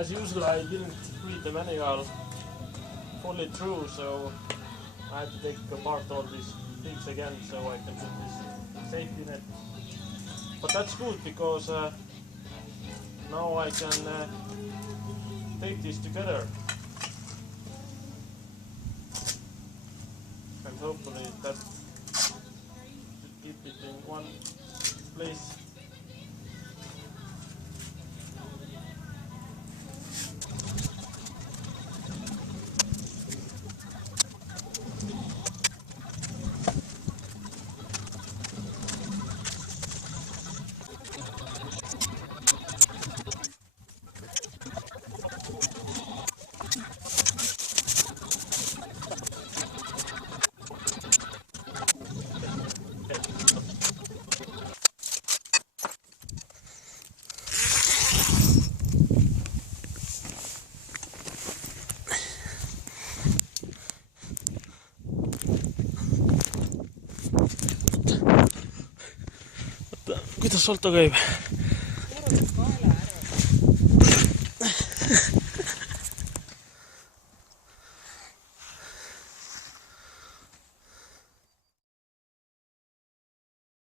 as usual, I didn't read the manual fully through, so I had to take apart all these things again so I can put this safety net. But that's good because now I can take this together and hopefully that should keep it in one place. Kuidas Solto käib?